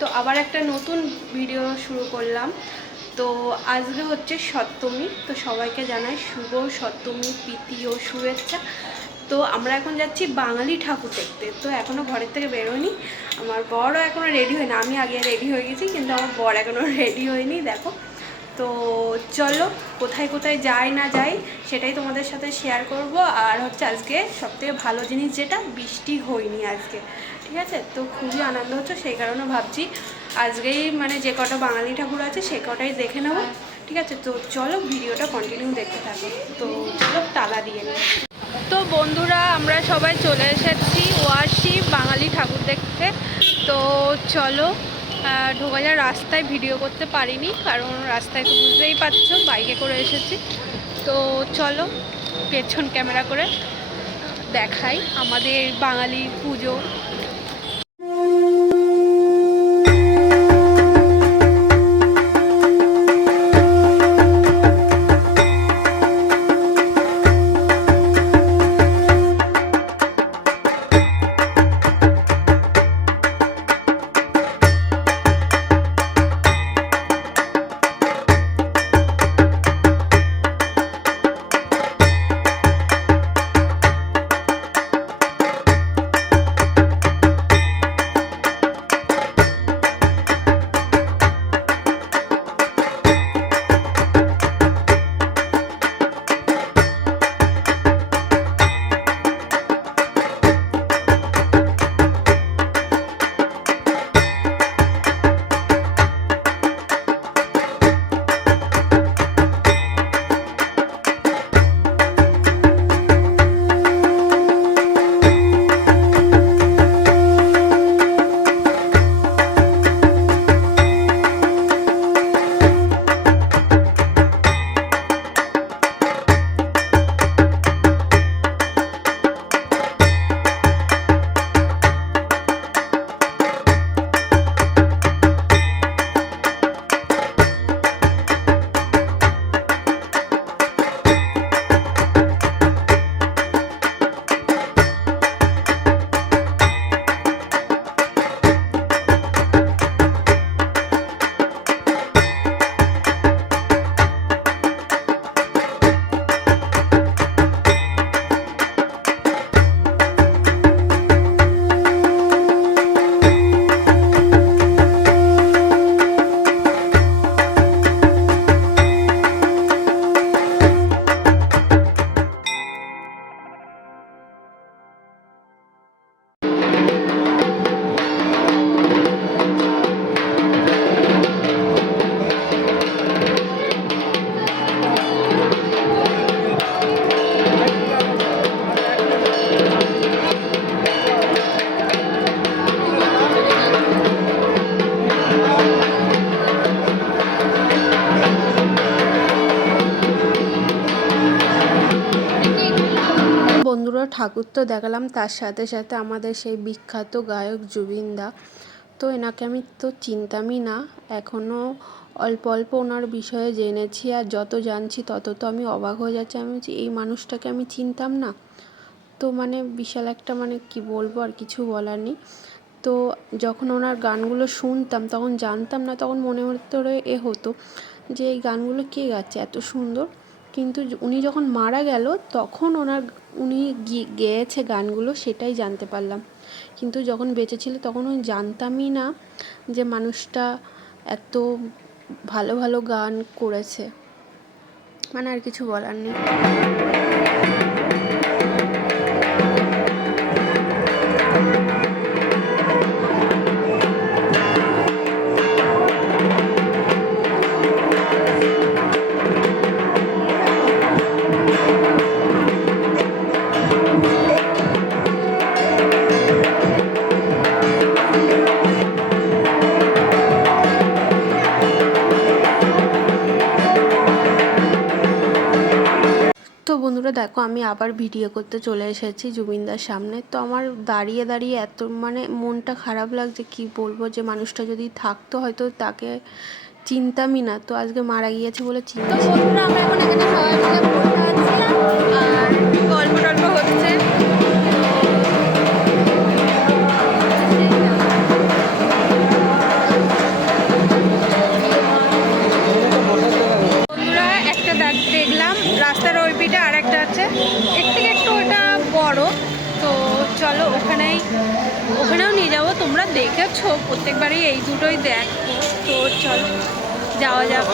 তো আবার একটা নতুন ভিডিও শুরু করলাম। তো আজকে হচ্ছে সপ্তমী, তো সবাইকে জানাই শুভ সপ্তমী প্রীতি ও শুভেচ্ছা। তো আমরা এখন যাচ্ছি বাঙালি ঠাকুর দেখতে। তো এখনও ঘরের থেকে বেরোয়নি, আমার বরও এখনও রেডি হয়নি। আমি আগে রেডি হয়ে গেছি, কিন্তু আমার বর এখনও রেডি হয়নি। দেখো, তো চলো কোথায় কোথায় যাই না যাই সেটাই তোমাদের সাথে শেয়ার করব। আর হচ্ছে আজকে সবথেকে ভালো জিনিস যেটা, বৃষ্টি হয়নি আজকে, ঠিক আছে? তো খুবই আনন্দ হচ্ছে, সেই কারণে ভাবছি আজকেই মানে যে কটা বাঙালি ঠাকুর আছে সে কটাই দেখে নেবো, ঠিক আছে? তো চলো ভিডিওটা কন্টিনিউ দেখতে থাকো। তো চলো তালা দিয়ে নিই। তো বন্ধুরা, আমরা সবাই চলে এসেছি ওয়াসি বাঙালি ঠাকুর দেখতে। তো চলো ঢোকা যায়। রাস্তায় ভিডিও করতে পারিনি, কারণ রাস্তায় তো বুঝতেই পারছো বাইকে করে এসেছি। তো চলো পেছন ক্যামেরা করে দেখাই আমাদের বাঙালি পুজো। বন্ধুরা, ঠাকুর তো দেখালাম, তার সাথে সাথে আমাদের সেই বিখ্যাত গায়ক জুবিন দা। তো এনাকে আমি তো চিনতামই না, এখনও অল্প অল্প ওনার বিষয়ে জেনেছি। আর যত জানছি তত তো আমি অবাক হয়ে যাচ্ছি। আমি এই মানুষটাকে আমি চিনতাম না। তো মানে বিশাল একটা, মানে কি বলবো, আর কিছু বলার নেই। তো যখন ওনার গানগুলো শুনতাম তখন জানতাম না, তখন মনে ভিতরে হতো যে এই গানগুলো কে গাচ্ছে এত সুন্দর। কিন্তু উনি যখন মারা গেল তখন উনি গেয়েছে গানগুলো, সেটাই জানতে পারলাম। কিন্তু যখন বেঁচে ছিল তখন আমি জানতামই না যে মানুষটা এত ভালো ভালো গান করেছে। মানে আর কিছু বলার নেই। তো বন্ধুরা দেখো, আমি আবার ভিডিও করতে চলে এসেছি জুবিনদার সামনে। তো আমার দাঁড়িয়ে দাঁড়িয়ে এত মানে মনটা খারাপ লাগছে, কি বলবো, যে মানুষটা যদি থাকতো হয়তো তাকে চিনতামই না। তো আজকে মারা গিয়েছে বলে চিনতাম। তো বন্ধুরা, আমরা এখন এখানে সবাই মিলে বসে আছি আর গল্প টল্প হচ্ছে। বলছো প্রত্যেকবারই এই দুটোই দেখো, তো চল যাওয়া যাক।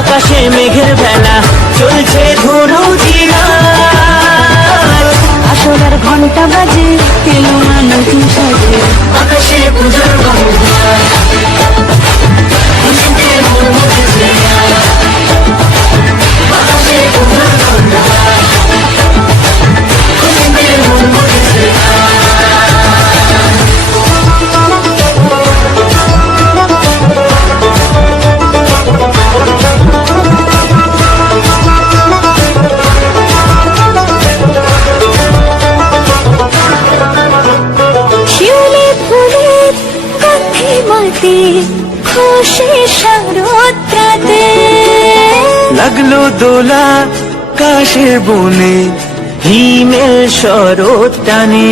আকাশে মেঘের বেলা চলছে ধুনু জিনা, আসলার ঘন্টা বাজে এলো না নতুন সাজে, আকাশে পুজোর গন্ধ খুশি শরৎরাতে লাগলো দোলা কাশের বনে হিমেল শরৎ টানে,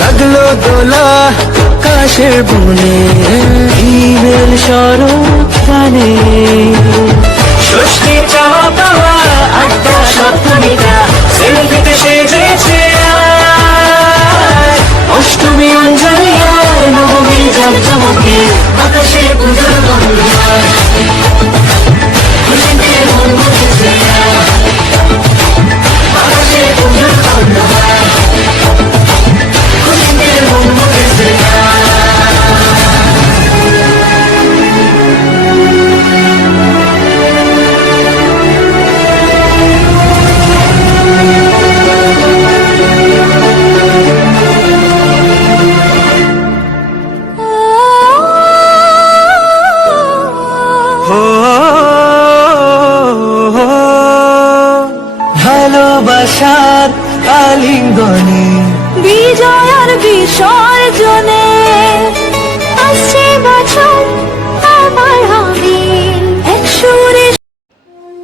লাগলো দোলা কাশের বনে হিমেল শরৎ টানে, ষষ্ঠী চাওয়া পাওয়া আড্ডা সপ্তমীটা সেলফিতে সেজেছে, অষ্টমী অঞ্জলি নবমী জমজমকে আকাশে পুজোর গন্ধ, খুশিতে মন মুখেছে আকাশে পুজোর গন্ধ, খুশিতে মন মুখেছে। ভালোবাসার আলিঙ্গনে বিজয় আর বিসর্জনে আসছে বছর আবার হবে এক সুরে।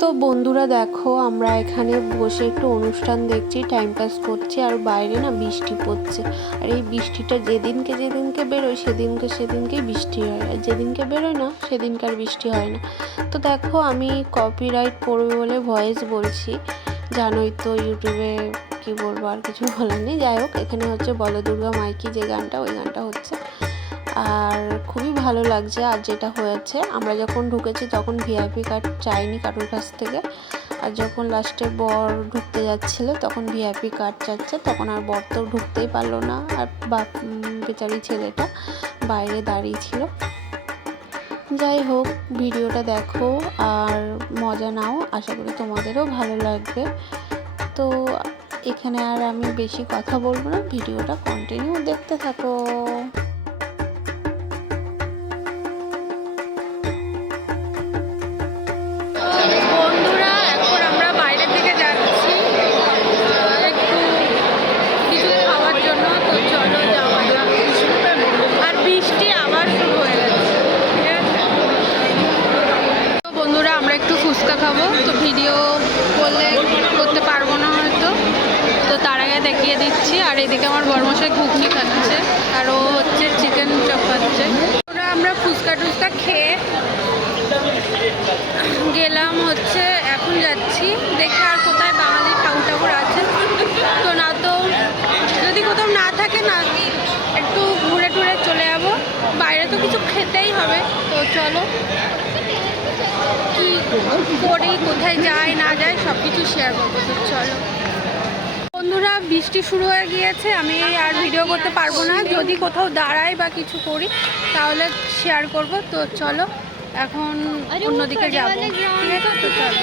তো বন্ধুরা দেখো আমরা এখানে বসে একটু অনুষ্ঠান দেখছি, টাইম পাস করছি, আর বাইরে না বৃষ্টি পড়ছে। আর এই বৃষ্টিটা যেদিনকে বেরোয় সেদিনকে বৃষ্টি হয়, আর যেদিনকে বেরোয় না সেদিনকে আর বৃষ্টি হয় না। তো দেখো আমি কপিরাইট পড়বে বলে ভয়েস বলছি, জানোই তো ইউটিউবে কি বলবো, আর কিছু বলার নেই। যাই হোক, এখানে হচ্ছে বলো দুর্গা মাইকি যে গানটা, ওই গানটা হচ্ছে, আর খুবই ভালো লাগছে। আর যেটা হয়েছে, আমরা যখন ঢুকেছি তখন ভিআইপি কার্ড চাইনি কারোর কাছ থেকে, আর যখন লাস্টে বর ঢুকতে যাচ্ছিলো তখন ভিআইপি কার্ড চাচ্ছে, তখন আর বর তো ঢুকতেই পারলো না, আর বাপ বেচারি ছেলেটা বাইরে দাঁড়িয়ে ছিল। যাই হোক, ভিডিওটা দেখো আর মজা নাও, আশা করি তোমাদেরও ভালো লাগবে। তো এখানে আর আমি বেশি কথা বলবো না, ভিডিওটা কন্টিনিউ দেখতে থাকো। বন্ধুরা এখন আমরা বাইরের দিকে যাচ্ছি একটু কিছু খাওয়ার জন্য, তো চলো যাওয়া যাক। আর বৃষ্টি আবার শুরু হয়ে গেছে, ঠিক আছে? তো বন্ধুরা আমরা একটু ফুচকা খাবো, তো ভিডিও করতে পারবো না হয়তো, তো তার আগে দেখিয়ে দিচ্ছি। আর এদিকে আমার বড়মশাই ঘুগনি খাচ্ছে, আর ও হচ্ছে চিকেন চপ খাচ্ছে। আমরা ফুচকা টুচকা খেয়ে গেলাম হচ্ছে, এখন যাচ্ছি দেখে আর কোথায় বাঙালি ঠাকুর আছে, তো না তো যদি কোথাও না থাকে না একটু ঘুরে টুরে চলে যাবো। বাইরে তো কিছু খেতেই হবে, তো চলো কি করি, কোথায় যাই না যাই সব কিছু শেয়ার করবো, তো চলো। বন্ধুরা বৃষ্টি শুরু হয়ে গিয়েছে, আমি আর ভিডিও করতে পারবো না, যদি কোথাও দাঁড়াই বা কিছু করি তাহলে শেয়ার করব। তো চলো এখন অন্যদিকে যাবো, ঠিক আছে? তো চলো।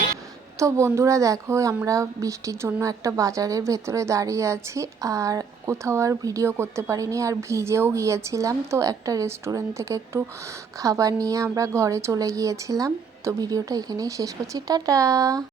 তো বন্ধুরা দেখো আমরা বৃষ্টির জন্য একটা বাজারের ভেতরে দাঁড়িয়ে আছি, আর কোথাও আর ভিডিও করতে পারিনি, আর ভিজেও গিয়েছিলাম। তো একটা রেস্টুরেন্ট থেকে একটু খাবার নিয়ে আমরা ঘরে চলে গিয়েছিলাম। তো ভিডিওটা এখানেই শেষ করছি, টাটা।